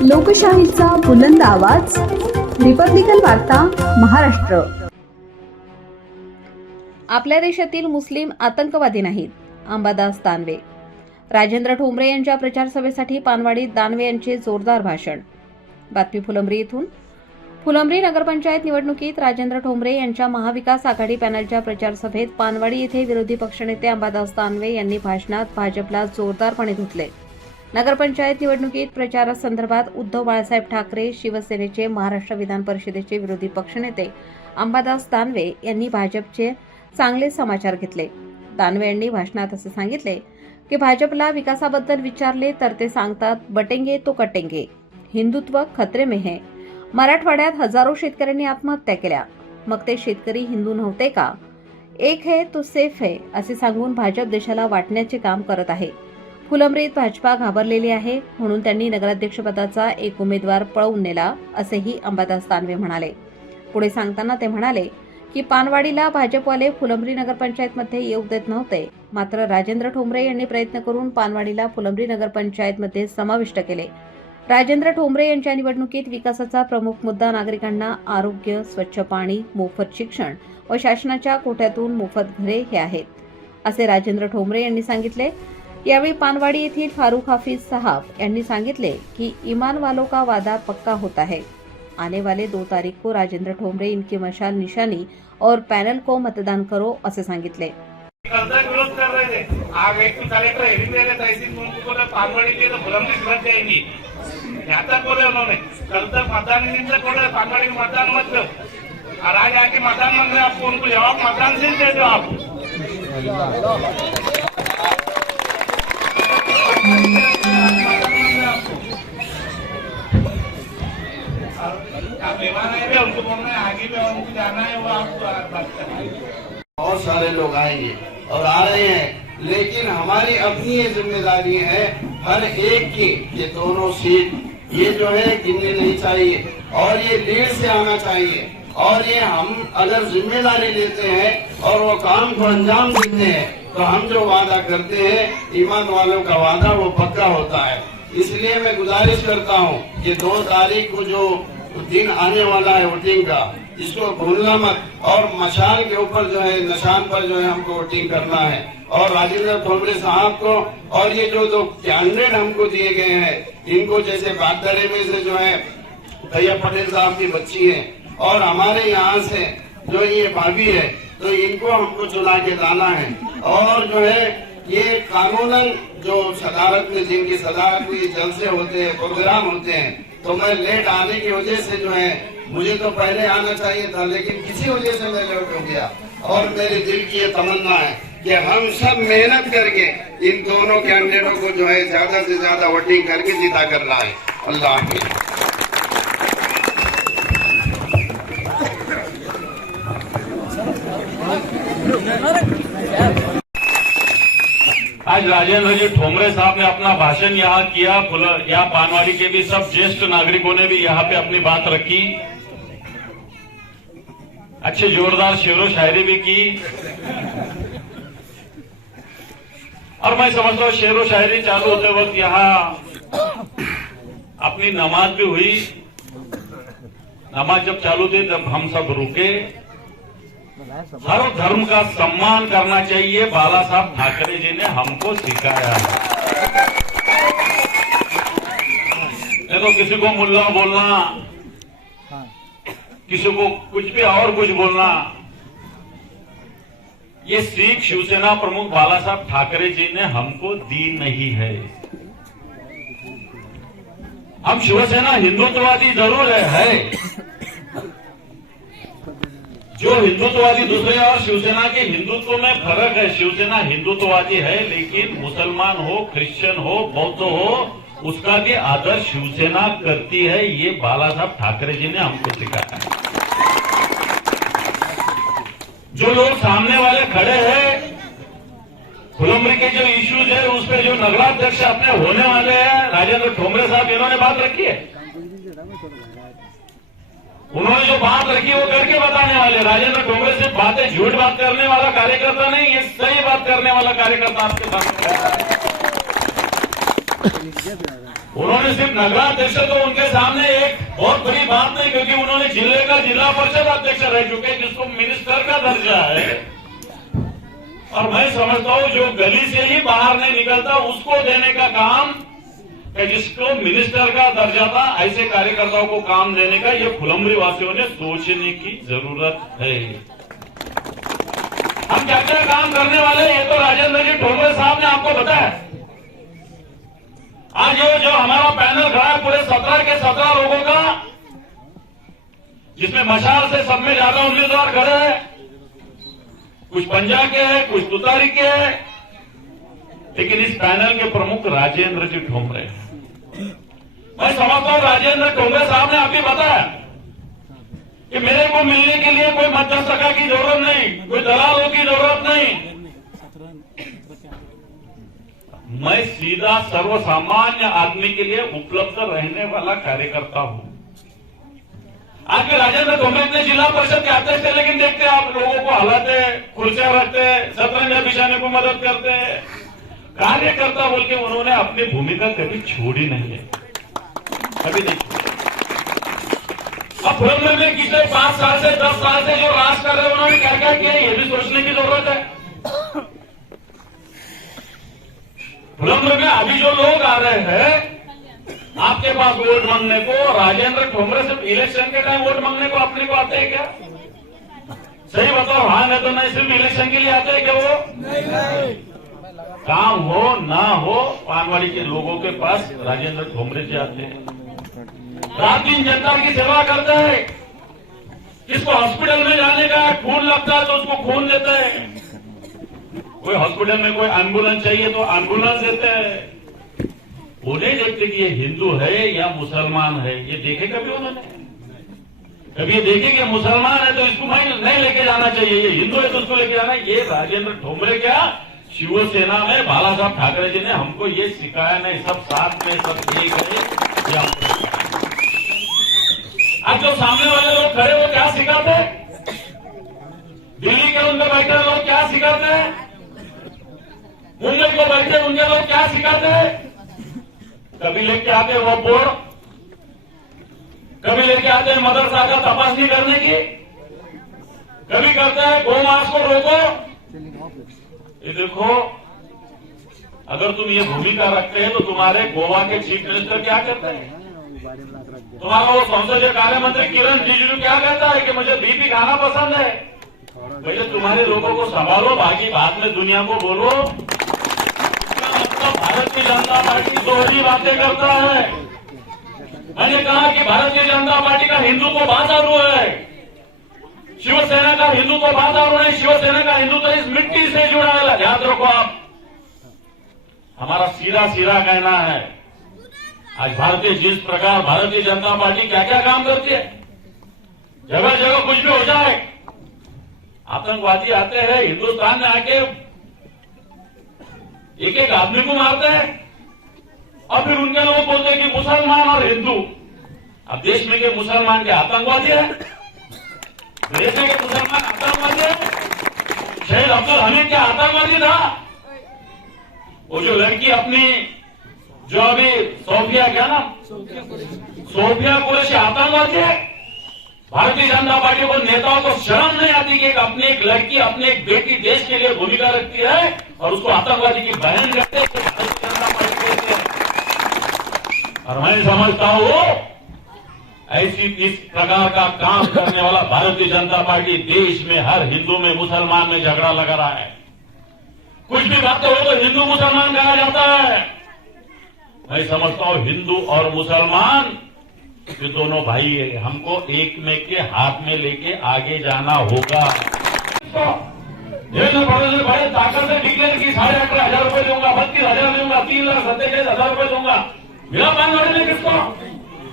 लोकशाहीचा बुलंद आवाज, रिपब्लिकन वार्ता, महाराष्ट्र. आपल्या देशातील मुस्लिम आतंकवादी नाहीत. अंबादास दानवे. राजेंद्र ठोंबरे यांच्या प्रचार सभेसाठी पानवाडीत दानवे यांचे जोरदार भाषण. बातमी फुलंब्री येथून. फुलंब्री नगरपंचायत निवडणुकीत राजेंद्र ठोंबरे यांच्या महाविकास आघाडी पॅनलच्या प्रचार सभेत पानवाडी येथे विरोधी पक्षनेते अंबादास दानवे यांनी भाषणात भाजपला जोरदारपणे धुतले. नगरपंचायत निवडणुकीत प्रचारासंदर्भात उद्धव बाळासाहेब ठाकरे, शिवसेनेचे महाराष्ट्र विधान परिषदेचे विरोधी पक्षनेते अंबादास दानवे यांनी भाजपचे चांगले समाचार घेतले. दानवे यांनी भाषणात असे सांगितले की भाजपला विकासाबद्दल विचारले तर ते सांगतात बटेंगे तो कटेंगे, हिंदुत्व खतरे में है. मराठवाड्यात हजारो शेतकऱ्यांनी आत्महत्या केल्या, मग ते शेतकरी हिंदू नव्हते का? एक है तो सेफ है असे सांगून भाजप देशाला वाटण्याचे काम करत आहे. फुलंब्रीत भाजपा घाबरलेली आहे म्हणून त्यांनी नगराध्यक्षपदाचा एक उमेदवार पळवून नेला असेही अंबादास दानवे म्हणाले. पुढे सांगताना ते म्हणाले की पानवाडीला भाजपवाले फुलंब्री नगरपंचायतमध्ये येऊ देत नव्हते, मात्र राजेंद्र ठोंबरे यांनी प्रयत्न करून पानवाडीला फुलंब्री नगरपंचायतमध्ये समाविष्ट केले. राजेंद्र ठोंबरे यांच्या निवडणुकीत विकासाचा प्रमुख मुद्दा नागरिकांना आरोग्य, स्वच्छ पाणी, मोफत शिक्षण व शासनाच्या कोट्यातून मोफत घरे हे आहेत, असे राजेंद्र ठोंबरे यांनी सांगितले. यावेळी पानवाडी येथील फारूक हाफिज साहब यांनी सांगितले की ईमान वालों का वादा पक्का होता है. आने वाले 2 तारीख को राजेंद्र ठोंबरे इनकी मशाल निशानी और पैनल को मतदान करो असे सांगितले. कल तक विरोध कर रहे थे, आज एक कलेक्टर हिरिंग दे रहे तहसील को पानवाड़ी के तो फुलंब्री सूरत जाएंगी. यहाँ तक बोले उन्होंने कल तक मतदान नहीं तक बोले पानवाड़ी में मतदान मत दो, और आज आके मतदान मांग रहे आपको, उनको जवाब मतदान से दे दो आप. उनको बोलना है आगे भी उनको जाना है, वो आपको बहुत सारे लोग आएंगे और आ रहे हैं, लेकिन हमारी अपनी ये जिम्मेदारी है हर एक की ये दोनों सीट ये जो है गिननी नहीं चाहिए और ये लीड से आना चाहिए. और ये हम अगर जिम्मेदारी लेते हैं और वो काम को अंजाम देते हैं तो हम जो वादा करते हैं ईमान वालों का वादा वो पक्का होता है. इसलिए मैं गुजारिश करता हूँ कि 2 तारीख को जो दिन आने वाला है वोटिंग का, इसको भूलना मत. और मशाल के ऊपर जो है निशान पर जो है हमको वोटिंग करना है. और राजेंद्र ठोंबरे साहब को और ये जो 2 कैंडिडेट हमको दिए गए हैं इनको, जैसे बागदरे में से जो है भैया पटेल साहब की बच्ची है और हमारे यहाँ से जो ये भाभी है, तो इनको हमको चुना के लाना है. और जो है ये कानूनन जो सदारत में जिनकी सदारत में जलसे होते हैं, प्रोग्राम होते हैं, तो मैं लेट आने की वजह से जो है मुझे तो पहले आना चाहिए था, लेकिन किसी वजह से मैं लेट हो गया. और मेरे दिल की ये तमन्ना है कि हम सब मेहनत करके इन दोनों कैंडिडेटों को जो है ज्यादा से ज्यादा वोटिंग करके जीता करना है. अल्लाह हाफिज. आज राजेंद्र जी ठोंबरे साहब ने अपना भाषण यहाँ किया. यहाँ पानवाड़ी के भी सब ज्येष्ठ नागरिकों ने भी यहाँ पे अपनी बात रखी. अच्छे जोरदार शेरो शायरी भी की और मैं समझता हूँ शेरो शायरी चालू होते वक्त यहाँ अपनी नमाज भी हुई. नमाज जब चालू थी तब हम सब रुके. हर धर्म का सम्मान करना चाहिए, बाला साहब ठाकरे जी ने हमको सिखाया है. नहीं तो किसी को मुल्ला बोलना, किसी को कुछ भी और कुछ बोलना, ये सीख शिवसेना प्रमुख बाला साहब ठाकरे जी ने हमको दी नहीं है. हम शिवसेना हिंदुत्ववादी जरूर है. जो हिंदुत्ववादी दूसरे और शिवसेना के हिंदुत्व में फर्क है. शिवसेना हिंदुत्ववादी है, लेकिन मुसलमान हो, क्रिश्चियन हो, बौद्ध हो, उसका भी आदर शिवसेना करती है. ये बाला साहब ठाकरे जी ने हमको सिखाया है. जो लोग सामने वाले खड़े हैं, फुलंब्री के जो इश्यूज है उस पर जो नगराध्यक्ष अपने होने वाले हैं राजेंद्र ठोंबरे साहब, इन्होंने बात रखी है. उन्होंने जो बात रखी वो करके बताने वाले. राजेंद्र ठोंबरे से बातें झूठ बात करने वाला कार्यकर्ता नहीं, ये सही बात करने वाला कार्यकर्ता आपके सामने. उन्होंने सिर्फ नगराध्यक्ष तो उनके सामने एक बहुत बड़ी बात नहीं, क्योंकि उन्होंने जिले का जिला परिषद अध्यक्ष रह चुके जिसको मिनिस्टर का दर्जा है। और मैं समझता हूं जो गली से ही बाहर नहीं निकलता उसको देने का काम, जिसको मिनिस्टर का दर्जा था, ऐसे कार्यकर्ताओं को काम देने का ये फुलंब्री वासियों ने सोचने की जरूरत है। हम क्या क्या काम करने वाले हैं ये तो राजेंद्र जी ठोंबरे साहब ने आपको बताया। आज ये जो हमारा पैनल खड़ा है पूरे 17 के 17 लोगों का, जिसमें मशाल से सब में ज्यादा उम्मीदवार खड़े हैं, कुछ पंजा के हैं, कुछ तुतारी के हैं, लेकिन इस पैनल के प्रमुख राजेंद्र जी ठोंबरे हैं। मैं समझता हूं राजेंद्र ठोंबरे साहब ने अभी बताया कि मेरे को मिलने के लिए कोई मध्यस्थता की जरूरत नहीं, कोई दलालों की जरूरत नहीं, मैं सीधा सर्वसामान्य आदमी के लिए उपलब्ध रहने वाला कार्यकर्ता हूं। आज के राजेंद्र ठोंबरे इतने जिला परिषद के अध्यक्ष थे, लेकिन देखते आप लोगों को हलाते, कुर्सियां रखते, शतरंज बिछाने को मदद करते, कार्यकर्ता बोल के उन्होंने अपनी भूमिका कभी छोड़ी नहीं है, कभी नहीं छोड़ी। अब फुलंब्री में पिछले 5 साल से 10 साल से जो राज कर रहे हैं उन्होंने क्या क्या किया ये भी सोचने की जरूरत है। फुलंब्री में अभी जो लोग आ रहे हैं आपके पास वोट मांगने को, राजेंद्र ठोंबरे सिर्फ इलेक्शन के टाइम वोट मांगने को अपने को आते हैं क्या? सही बताओ, हाँ नहीं तो नहीं, सिर्फ इलेक्शन के लिए आते हैं क्या वो? नहीं। काम हो ना हो पानवाड़ी के लोगों के पास राजेंद्र ठोंबरे जी आते हैं, रात दिन जनता की सेवा करते हैं। किसको हॉस्पिटल में जाने का खून लगता है तो उसको खून देते हैं, कोई हॉस्पिटल में कोई एम्बुलेंस चाहिए तो एम्बुलेंस देते हैं। वो नहीं देखते कि ये हिंदू है या मुसलमान है, ये देखे कभी उन्होंने? कभी ये देखे कि मुसलमान है तो इसको नहीं लेके जाना चाहिए, ये हिंदू है तो उसको लेके जाना। ये राजेंद्र ठोंबरे क्या शिवसेना में बाला साहब ठाकरे जी ने हमको ये सिखाया नहीं, सब साथ में सब एक है। आज जो सामने वाले लोग खड़े वो क्या सिखाते हैं, दिल्ली के उनके बैठे लोग क्या सिखाते हैं, मुंबई को बैठे उनके लोग क्या सिखाते हैं? कभी लेके आते हैं वो बोर्ड, कभी लेके आते हैं मदरसा का तपासनी करने की, कभी करते हैं गोमांस को रोको। ये देखो, अगर तुम ये भूमिका रखते हैं तो तुम्हारे गोवा के चीफ मिनिस्टर क्या कहते हैं, तुम्हारा वो संसदीय कार्य मंत्री किरण रिजिजू क्या कहता है कि मुझे बीपी खाना पसंद है। पहले तुम्हारे लोगों को संभालो, बाकी बाद में दुनिया को बोलो। मतलब भारतीय जनता पार्टी दोहरी बातें करता है। मैंने कहा कि भारतीय जनता पार्टी का हिंदुत्व बाजारू है, शिवसेना का हिंदुत्व बाजारू नहीं, शिवसेना का हिंदुत्व इस मिट्टी से जुड़ा है। याद रखो आप, हमारा सीधा सीधा कहना है। आज जिस प्रकार भारतीय जनता पार्टी क्या क्या काम करती है, जगह जगह कुछ भी हो जाए, आतंकवादी आते हैं हिंदुस्तान में आके एक एक आदमी को मारते हैं, और फिर उनके लोग बोलते हैं कि मुसलमान और हिंदू। अब देश में के मुसलमान के आतंकवादी है, देश में के मुसलमान आतंकवादी है। शहीद अब्दुल हमीद क्या आतंकवादी था? वो जो लड़की अपनी जो अभी सोफिया क्या नाम, सोफिया कुरैशी आतंकवादी है। भारतीय जनता पार्टी को नेताओं को शर्म नहीं आती कि अपनी एक लड़की, अपनी एक बेटी देश के लिए भूमिका रखती है और उसको आतंकवादी की बहन कहते हैं। भारतीय जनता पार्टी कहते हैं। और मैं समझता हूं ऐसी इस प्रकार का काम करने वाला भारतीय जनता पार्टी देश में हर हिंदू में मुसलमान में झगड़ा लगा रहा है। कुछ भी बातें हो तो हिंदू मुसलमान कहा जाता है। मैं समझता हूं हिंदू और मुसलमान ये दोनों भाई है, हमको एक में के हाथ में लेके आगे जाना होगा। देवेंद्र फडणवीस भाई ताकत से डिक्लेयर की 18,500 रुपए दूंगा, 32,000 दूंगा, 3,47,000 रुपए दूंगा। मिला पानवाड़ी में किसको?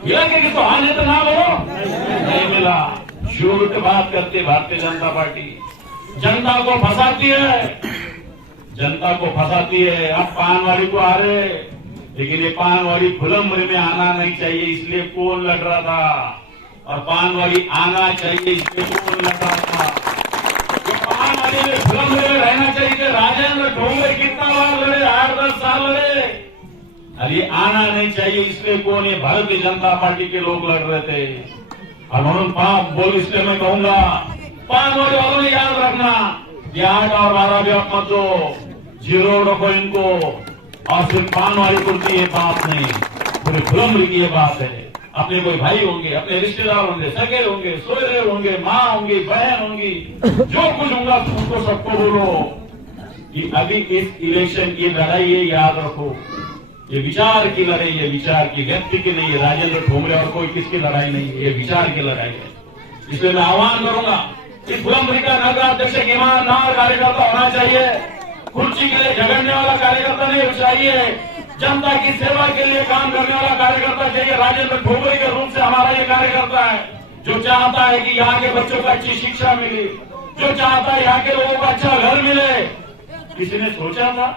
मिला के किसको? हाँ नहीं तो ना बोलो, नहीं मिला। झूठ बात करती भारतीय जनता पार्टी, जनता को फंसाती है, जनता को फंसाती है। अब पानवाड़ी को आ रहे, लेकिन ये पानवाड़ी फुलंब्री में आना नहीं चाहिए इसलिए कौन लड़ रहा था, और पानवाड़ी आना चाहिए इसलिए कौन लड़ रहा था। तो पानवाड़ी में फुलंब्री में रहना चाहिए। राजेंद्र ठोंबरे कितना बार लड़े, 8-10 साल लड़े, और ये आना नहीं चाहिए, इसलिए कौन, ये भारतीय जनता पार्टी के लोग लड़ रहे थे। और म्हणून बोल इसलिए मैं कहूंगा, पानवाड़ी वालों ने याद रखना, ये 8 और 12 भी आप मत दो, 0 रखो इनको। और सिर्फ पानवाड़ी कुर्ती ये बात नहीं, पूरे फुलंबरी की ये बात है। अपने कोई भाई होंगे, अपने रिश्तेदार होंगे, सगे होंगे, सोहरे होंगे, माँ होंगी, बहन होंगी, जो कुछ होगा उनको सबको बोलो कि अभी इस इलेक्शन की लड़ाई है, याद रखो, ये विचार की लड़ाई है, विचार की, व्यक्ति की नहीं है। राजेंद्र ठोंबरे और कोई किसकी लड़ाई नहीं है, ये विचार की लड़ाई है। इसलिए मैं आह्वान करूंगा, इस फुलंबरी का नगराध्यक्ष ईमानदार कार्यकर्ता होना चाहिए, कुर्सी के लिए झगड़ने वाला कार्यकर्ता नहीं चाहिए, जनता की सेवा के लिए काम करने वाला कार्यकर्ता चाहिए। राजेंद्र ठोंबरे के रूप से हमारा ये कार्यकर्ता है, जो चाहता है कि यहाँ के बच्चों को अच्छी शिक्षा मिले, जो चाहता है यहाँ के लोगों को अच्छा घर मिले। किसी ने सोचा था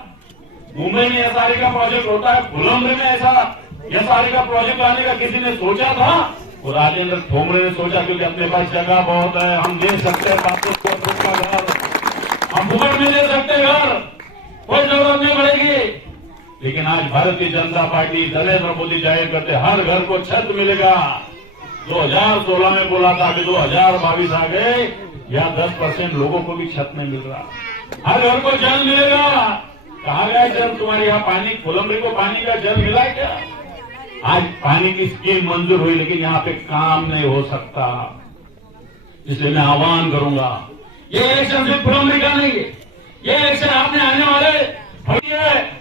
मुंबई में एसआरई का प्रोजेक्ट होता है, फुलंबरी में ऐसा एसआरई का प्रोजेक्ट आने का किसी ने सोचा था? वो राजेंद्र ठोंबरे ने सोचा, क्योंकि अपने पास जगह बहुत है, हम दे सकते हैं 500 स्क्वायर फुट का घर, हम फुकट में दे सकते हैं घर, कोई जरूरत नहीं पड़ेगी। लेकिन आज भारतीय जनता पार्टी, नरेंद्र मोदी जाहिर करते हर घर को छत मिलेगा। 2016 में बोला था, अभी 2022 आ गए, यहाँ 10% लोगों को भी छत नहीं मिल रहा। हर घर को जल मिलेगा। कहा गया जल? तुम्हारे यहाँ पानी, फुलंबरी को पानी का जल मिला है क्या? आज पानी की स्कीम मंजूर हुई, लेकिन यहाँ पे काम नहीं हो सकता। इसलिए मैं आह्वान करूंगा, ये इलेक्शन सिर्फ फुलंबरी का नहीं है, ये इलेक्शन आपने आने वाले है।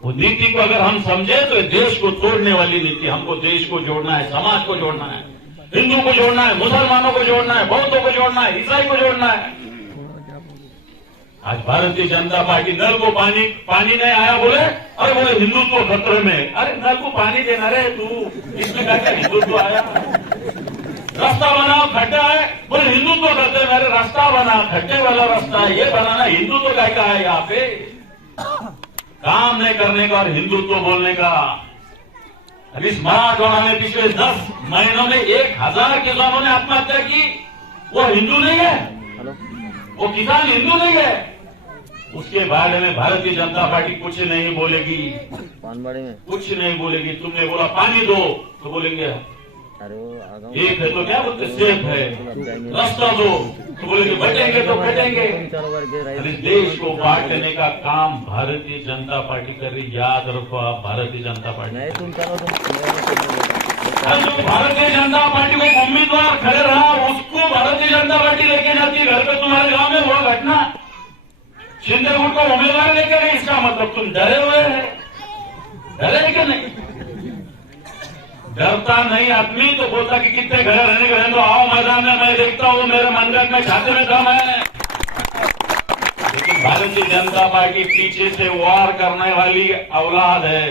वो नीति को अगर हम समझे तो देश को तोड़ने वाली नीति, हमको देश को जोड़ना है, समाज को जोड़ना है, हिंदू को जोड़ना है, मुसलमानों को जोड़ना है, बौद्धों को जोड़ना है, ईसाई को जोड़ना है। आज भारतीय जनता पार्टी नल को पानी नहीं आया बोले, अरे बोले हिंदुत्व खतरे में। अरे नल को पानी देना रे तू, इसमें क्या हिंदुत्व आया? रास्ता बनाओ, खड्डा है, बोले हिंदुत्व खतरे में। अरे रास्ता बना, खड्डे वाला रास्ता है, ये बनाना हिंदुत्व का है यहाँ पे? काम नहीं करने का और हिंदुत्व बोलने का। अब इस मराठवाड़ा में पिछले 10 महीनों में 1000 किसानों ने आत्महत्या की। वो हिंदू नहीं है, वो किसान हिंदू नहीं है। उसके बारे में भारतीय जनता पार्टी कुछ नहीं बोलेगी, कुछ नहीं बोलेगी। तुमने बोला पानी दो तो बोलेंगे एक है तो क्या बोलते, सेफ है। रास्ता दो तो बोलेंगे बचेंगे तो बैठेंगे। इस देश को बांटने का काम भारतीय जनता पार्टी कर रही, याद रखो आप। भारतीय जनता पार्टी, जो भारतीय जनता पार्टी को उम्मीदवार खड़े रहा, उसको भारतीय जनता पार्टी लेके जाती है घर पे। तुम्हारे गांव में हुआ घटना, शिंदे गुट को उम्मीदवार लेकर गए, इसका मतलब तुम डरे हुए हैं। डरे कि नहीं? डरता नहीं आदमी तो बोलता कि कितने घर रहने के, तो आओ मैदान में, मैं देखता हूँ, मेरे मनगत में छाते में दम है। लेकिन भारतीय जनता पार्टी पीछे से वार करने वाली औलाद है।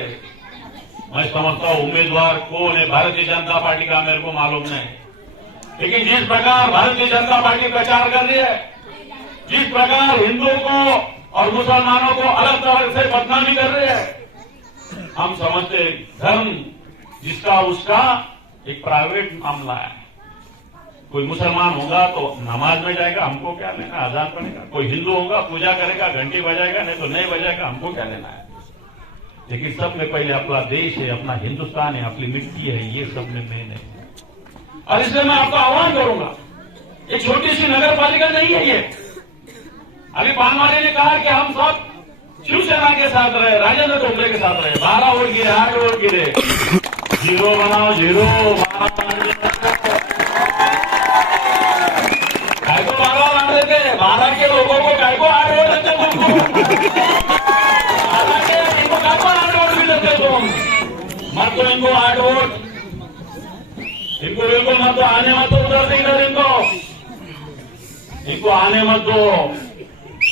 मैं समझता हूँ उम्मीदवार कौन है भारतीय जनता पार्टी का मेरे को मालूम नहीं, लेकिन जिस प्रकार भारतीय जनता पार्टी प्रचार कर रही है, जिस प्रकार हिंदुओं को और मुसलमानों को अलग तरह से बदनामी कर रही है, हम समझते धर्म जिसका उसका एक प्राइवेट मामला है। कोई मुसलमान होगा तो नमाज में जाएगा, हमको क्या लेना, अजान पढ़ेगा। कोई हिंदू होगा पूजा करेगा, घंटी बजाएगा, नहीं तो नहीं बजाएगा, हमको क्या लेना है। लेकिन सब में पहले अपना देश है, अपना हिंदुस्तान है, अपनी मिट्टी है, ये सब में मेन है। और इसलिए मैं आपका आह्वान करूंगा, एक छोटी सी नगर पालिका नहीं है ये। अभी पानवाड़ी ने कहा कि हम सब शिवसेना के साथ रहे, राजेंद्र ठोंबरे के साथ रहे। 12 वोट गिरे, 8 वोट गिरे, 0 बनाओ 0। काय को 12 ला देते, 12 के लोगों को काय को 8 वोट देते तुमको? 12 के इनको काय को 8 वोट भी देते तुम? मत तो इनको 8 वोट, इनको बिल्कुल मत दो, आने मत दो उधर से इधर, इनको आने मत दो।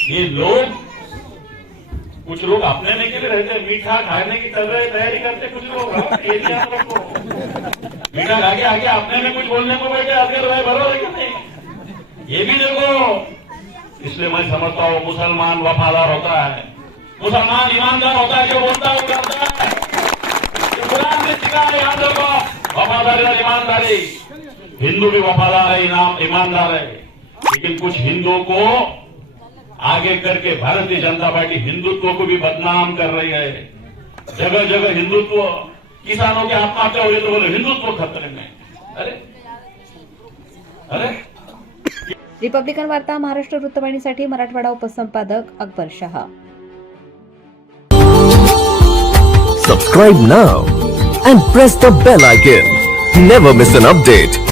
ये लोग, कुछ लोग अपने में के लिए रहते, मीठा खाने की तैयारी करते कुछ लोग, मीठा खा के आगे अपने में कुछ बोलने को बैठे, अगर वह भरो नहीं, ये भी देखो। इसलिए मैं समझता हूँ मुसलमान वफादार होता है, मुसलमान ईमानदार होता है, जो बोलता है वो करता है। कुरान ने सिखा है, याद रखो, वफादारी और ईमानदारी। हिंदू भी वफादार है, ईमानदार है, लेकिन कुछ हिंदुओं को आगे करके भारतीय जनता पार्टी हिंदुत्व को भी बदनाम कर रही है। जगह जगह हिंदुत्व, किसानों की आत्महत्या हुई तो बोले हिंदुत्व खतरे में। अरे अरे रिपब्लिकन वार्ता Maharashtra वृत्तवाहिनीसाठी Marathwada उपसंपादक Akbar Shah. Subscribe now and press the bell icon. Never miss an update.